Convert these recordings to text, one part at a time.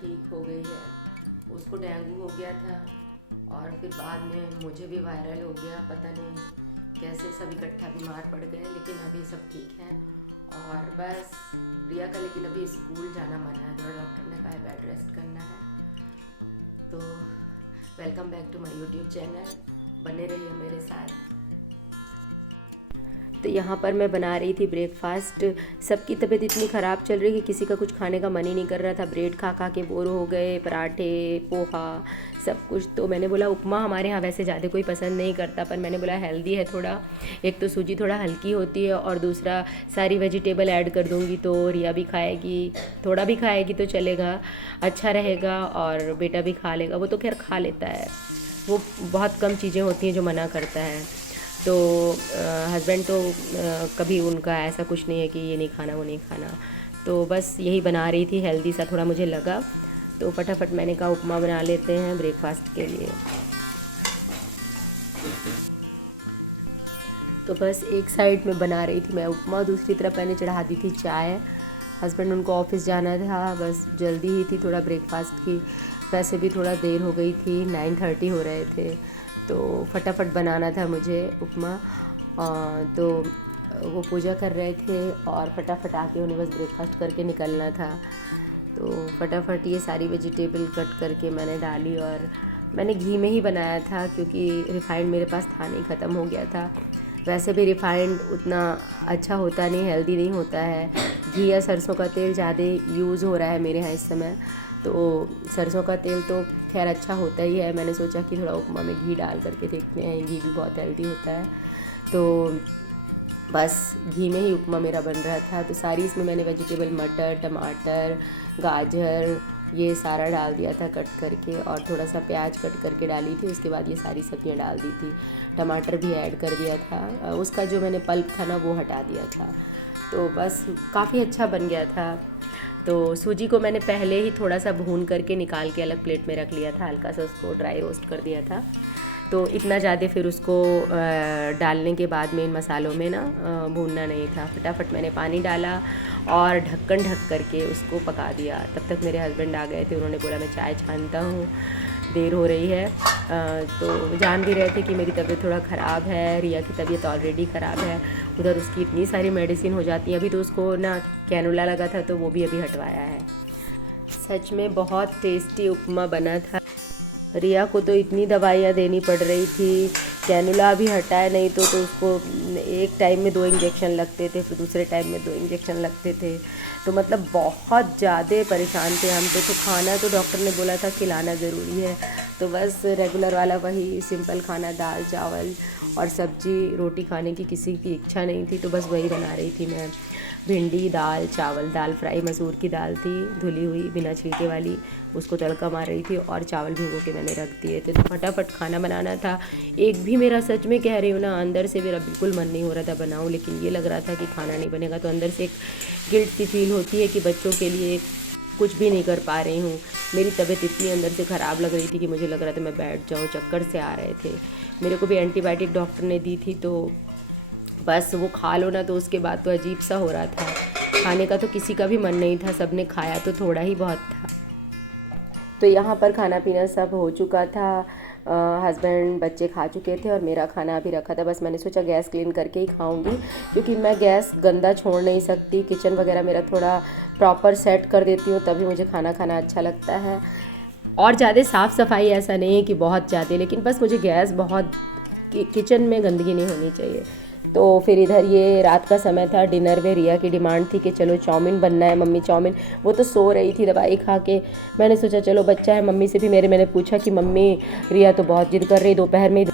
ठीक हो गई है। उसको डेंगू हो गया था और फिर बाद में मुझे भी वायरल हो गया, पता नहीं कैसे सब इकट्ठा बीमार पड़ गए, लेकिन अभी सब ठीक है। और बस रिया का लेकिन अभी स्कूल जाना मना है, थोड़ा डॉक्टर ने कहा है बेड रेस्ट करना है। तो welcome back to my YouTube channel, बने रहिए मेरे साथ। तो यहाँ पर मैं बना रही थी ब्रेकफास्ट। सबकी तबीयत इतनी ख़राब चल रही कि किसी का कुछ खाने का मन ही नहीं कर रहा था। ब्रेड खा खा के बोर हो गए, पराठे, पोहा, सब कुछ। तो मैंने बोला उपमा हमारे यहाँ वैसे ज़्यादा कोई पसंद नहीं करता, पर मैंने बोला हेल्दी है थोड़ा, एक तो सूजी थोड़ा हल्की होती है और दूसरा सारी वेजिटेबल ऐड कर दूँगी तो रिया भी खाएगी, थोड़ा भी खाएगी तो चलेगा, अच्छा रहेगा और बेटा भी खा लेगा। वो तो खैर खा लेता है, वो बहुत कम चीज़ें होती हैं जो मना करता है। तो हस्बैंड तो कभी उनका ऐसा कुछ नहीं है कि ये नहीं खाना वो नहीं खाना। तो बस यही बना रही थी, हेल्दी सा थोड़ा मुझे लगा, तो फटाफट मैंने कहा उपमा बना लेते हैं ब्रेकफास्ट के लिए। तो बस एक साइड में बना रही थी मैं उपमा, दूसरी तरफ मैंने चढ़ा दी थी चाय। हस्बैंड उनको ऑफिस जाना था, बस जल्दी ही थी थोड़ा ब्रेकफास्ट की, वैसे भी थोड़ा देर हो गई थी, 9:30 हो रहे थे, तो फटाफट बनाना था मुझे उपमा। तो वो पूजा कर रहे थे और फटाफट आके उन्हें बस ब्रेकफास्ट करके निकलना था। तो फटाफट ये सारी वेजिटेबल कट करके मैंने डाली और मैंने घी में ही बनाया था क्योंकि रिफाइंड मेरे पास था नहीं, ख़त्म हो गया था। वैसे भी रिफाइंड उतना अच्छा होता नहीं, हेल्दी नहीं होता है। घी या सरसों का तेल ज़्यादा यूज़ हो रहा है मेरे यहाँ इस समय, तो सरसों का तेल तो खैर अच्छा होता ही है। मैंने सोचा कि थोड़ा उपमा में घी डाल करके देखते हैं, घी भी बहुत हेल्दी होता है। तो बस घी में ही उपमा मेरा बन रहा था। तो सारी इसमें मैंने वेजिटेबल मटर, टमाटर, गाजर, ये सारा डाल दिया था कट करके, और थोड़ा सा प्याज कट करके डाली थी। उसके बाद ये सारी सब्जियां डाल दी थी, टमाटर भी ऐड कर दिया था, उसका जो मैंने पल्प था ना वो हटा दिया था। तो बस काफ़ी अच्छा बन गया था। तो सूजी को मैंने पहले ही थोड़ा सा भून करके निकाल के अलग प्लेट में रख लिया था, हल्का सा उसको ड्राई रोस्ट कर दिया था। तो इतना ज़्यादा फिर उसको डालने के बाद में इन मसालों में ना भूनना नहीं था। फटाफट मैंने पानी डाला और ढक्कन ढक करके उसको पका दिया। तब तक मेरे हस्बैंड आ गए थे, उन्होंने बोला मैं चाय छानता हूँ, देर हो रही है। तो जान भी रहे थे कि मेरी तबीयत थोड़ा ख़राब है, रिया की तबीयत ऑलरेडी ख़राब है, उधर उसकी इतनी सारी मेडिसिन हो जाती है। अभी तो उसको ना कैनुला लगा था तो वो भी अभी हटवाया है। सच में बहुत टेस्टी उपमा बना था। रिया को तो इतनी दवाइयाँ देनी पड़ रही थी, कैनुला भी हटाया नहीं तो उसको एक टाइम में 2 इंजेक्शन लगते थे, फिर दूसरे टाइम में 2 इंजेक्शन लगते थे। तो मतलब बहुत ज़्यादा परेशान थे हम तो खाना तो डॉक्टर ने बोला था खिलाना ज़रूरी है, तो बस रेगुलर वाला वही सिंपल खाना, दाल चावल और सब्जी, रोटी खाने की किसी की इच्छा नहीं थी, तो बस वही बना रही थी मैं। भिंडी, दाल चावल, दाल फ्राई मसूर की दाल थी, धुली हुई बिना छिलके वाली, उसको तड़का मार रही थी और चावल भिगो के मैंने रख दिए थे। तो फटाफट खाना बनाना था। एक भी मेरा, सच में कह रही हूँ ना, अंदर से मेरा बिल्कुल मन नहीं हो रहा था बनाऊँ, लेकिन ये लग रहा था कि खाना नहीं बनेगा तो अंदर से एक गिल्ट सी फील होती है कि बच्चों के लिए कुछ भी नहीं कर पा रही हूँ। मेरी तबीयत इतनी अंदर से ख़राब लग रही थी कि मुझे लग रहा था मैं बैठ जाऊँ, चक्कर से आ रहे थे। मेरे को भी एंटीबायोटिक डॉक्टर ने दी थी, तो बस वो खा लो ना तो उसके बाद तो अजीब सा हो रहा था। खाने का तो किसी का भी मन नहीं था, सबने खाया तो थोड़ा ही बहुत था। तो यहाँ पर खाना पीना सब हो चुका था, हस्बैंड बच्चे खा चुके थे और मेरा खाना अभी रखा था। बस मैंने सोचा गैस क्लीन करके ही खाऊंगी, क्योंकि मैं गैस गंदा छोड़ नहीं सकती। किचन वगैरह मेरा थोड़ा प्रॉपर सेट कर देती हूँ तभी मुझे खाना खाना अच्छा लगता है। और ज़्यादा साफ़ सफाई ऐसा नहीं है कि बहुत ज़्यादा, लेकिन बस मुझे गैस बहुत, किचन में गंदगी नहीं होनी चाहिए। तो फिर इधर ये रात का समय था, डिनर में रिया की डिमांड थी कि चलो चाउमीन बनना है मम्मी, चाउमीन। वो तो सो रही थी दवाई खा के, मैंने सोचा चलो बच्चा है, मम्मी से भी मैंने पूछा कि मम्मी रिया तो बहुत जिद कर रही दोपहर में।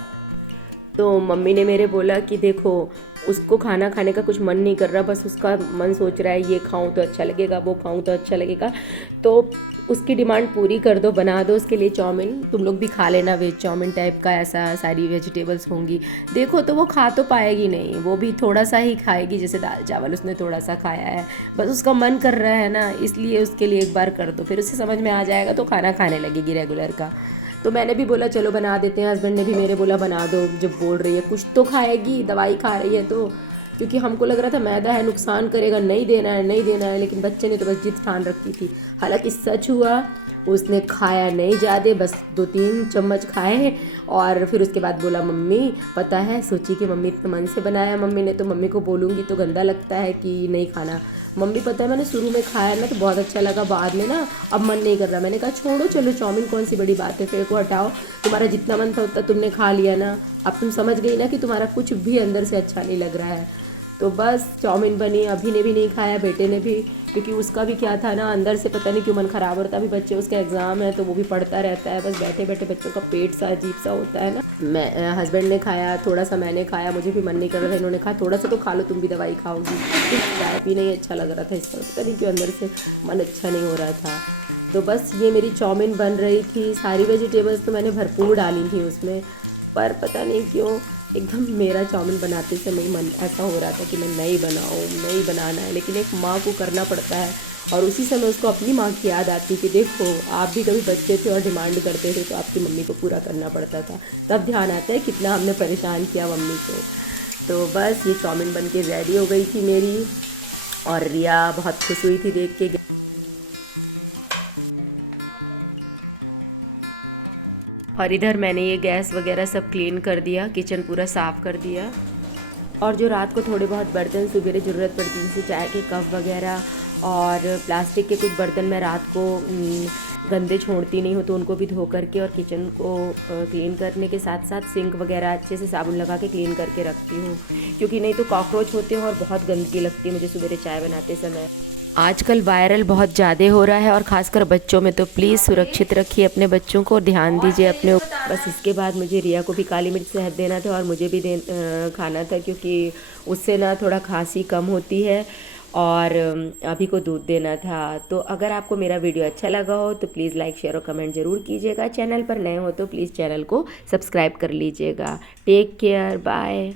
तो मम्मी ने मेरे बोला कि देखो उसको खाना खाने का कुछ मन नहीं कर रहा, बस उसका मन सोच रहा है ये खाऊं तो अच्छा लगेगा, वो खाऊं तो अच्छा लगेगा, तो उसकी डिमांड पूरी कर दो, बना दो उसके लिए चाउमीन। तुम लोग भी खा लेना वेज चाउमीन टाइप का, ऐसा सारी वेजिटेबल्स होंगी। देखो तो वो खा तो पाएगी नहीं, वो भी थोड़ा सा ही खाएगी, जैसे दाल चावल उसने थोड़ा सा खाया है, बस उसका मन कर रहा है ना, इसलिए उसके लिए एक बार कर दो, फिर उसे समझ में आ जाएगा तो खाना खाने लगेगी रेगुलर का। तो मैंने भी बोला चलो बना देते हैं, हस्बैंड ने भी मेरे बोला बना दो, जब बोल रही है कुछ तो खाएगी, दवाई खा रही है तो। क्योंकि हमको लग रहा था मैदा है, नुकसान करेगा, नहीं देना है नहीं देना है, लेकिन बच्चे ने तो बस जिद ठान रखी थी। हालांकि सच हुआ, उसने खाया नहीं ज़्यादा, बस 2-3 चम्मच खाए हैं। और फिर उसके बाद बोला मम्मी पता है, सोची कि मम्मी इतने मन से बनाया मम्मी ने, तो मम्मी को बोलूँगी तो गंदा लगता है कि नहीं खाना। मम्मी पता है मैंने शुरू में खाया ना तो बहुत अच्छा लगा, बाद में ना अब मन नहीं कर रहा। मैंने कहा छोड़ो, चलो चाउमीन कौन सी बड़ी बात है, फिर को हटाओ, तुम्हारा जितना मन था उतना तुमने खा लिया ना, अब तुम समझ गई ना कि तुम्हारा कुछ भी अंदर से अच्छा नहीं लग रहा है। तो बस चाउमीन बनी, अभी ने भी नहीं खाया, बेटे ने भी, क्योंकि उसका भी क्या था ना, अंदर से पता नहीं क्यों मन ख़राब होता है। अभी बच्चे उसका एग्ज़ाम है तो वो भी पढ़ता रहता है, बस बैठे बैठे बच्चों का पेट सा अजीब सा होता है ना। मैं हस्बैंड ने खाया थोड़ा सा, मैंने खाया, मुझे भी मन नहीं कर रहा था, इन्होंने कहा थोड़ा सा तो खा लो, तुम भी दवाई खाओगी। चाय पीना ही अच्छा लग रहा था इस पर, पता नहीं क्यों अंदर से मन अच्छा नहीं हो रहा था। तो बस ये मेरी चाउमीन बन रही थी, सारी वेजिटेबल्स तो मैंने भरपूर डाली थी उसमें, पर पता नहीं क्यों एकदम मेरा चाउमीन बनाते समय मन ऐसा हो रहा था कि मैं नहीं बनाऊँ, नहीं बनाना है। लेकिन एक माँ को करना पड़ता है, और उसी समय उसको अपनी माँ की याद आती कि देखो आप भी कभी बच्चे थे और डिमांड करते थे तो आपकी मम्मी को पूरा करना पड़ता था। तब ध्यान आता है कितना हमने परेशान किया मम्मी को। तो बस ये चाउमीन बन के रेडी हो गई थी मेरी, और रिया बहुत खुश हुई थी देख के। और इधर मैंने ये गैस वगैरह सब क्लीन कर दिया, किचन पूरा साफ़ कर दिया। और जो रात को थोड़े बहुत बर्तन सुबह ज़रूरत पड़ती है, जैसे चाय के कप वगैरह और प्लास्टिक के कुछ बर्तन मैं रात को गंदे छोड़ती नहीं हूँ, तो उनको भी धो करके और किचन को क्लीन करने के साथ साथ सिंक वगैरह अच्छे से साबुन लगा के क्लीन करके रखती हूँ, क्योंकि नहीं तो कॉकरोच होते हैं और बहुत गंदगी लगती है मुझे सुबह चाय बनाते समय। आजकल वायरल बहुत ज़्यादा हो रहा है, और ख़ासकर बच्चों में, तो प्लीज़ सुरक्षित रखिए अपने बच्चों को, ध्यान दीजिए अपने ऊपर। बस इसके बाद मुझे रिया को भी काली मिर्च शहद देना था, और मुझे भी खाना था, क्योंकि उससे ना थोड़ा खांसी कम होती है, और अभी को दूध देना था। तो अगर आपको मेरा वीडियो अच्छा लगा हो तो प्लीज़ लाइक शेयर और कमेंट ज़रूर कीजिएगा। चैनल पर नए हो तो प्लीज़ चैनल को सब्सक्राइब कर लीजिएगा। Take care, bye.